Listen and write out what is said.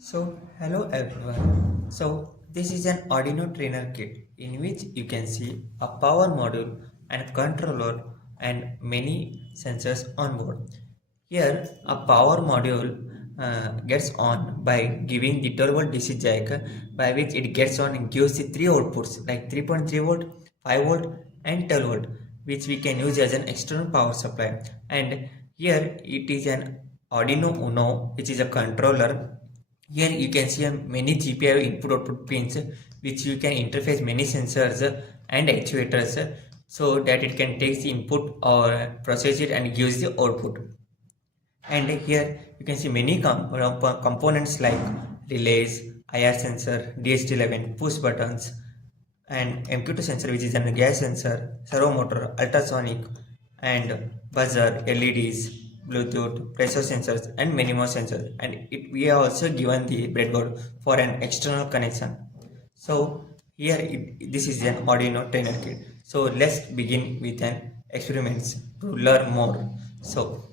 Hello everyone. This is an Arduino Trainer Kit in which you can see a power module and controller and many sensors on board. Here, a power module gets on by giving the 12 volt DC jack, by which it gets on and gives the three outputs like 3.3 volt, 5 volt, and 12 volt, which we can use as an external power supply. And here it is an Arduino Uno, which is a controller. Here you can see many GPIO input output pins, which you can interface many sensors and actuators so that it can take the input or process it and gives the output. And here you can see many components like relays, IR sensor, DHT11, push buttons, and MQ2 sensor, which is a gas sensor, servo motor, ultrasonic, and buzzer, LEDs, Bluetooth, pressure sensors, and many more sensors. And we are also given the breadboard for an external connection. So here this is an Arduino Trainer Kit. So let's begin with an experiments to learn more. So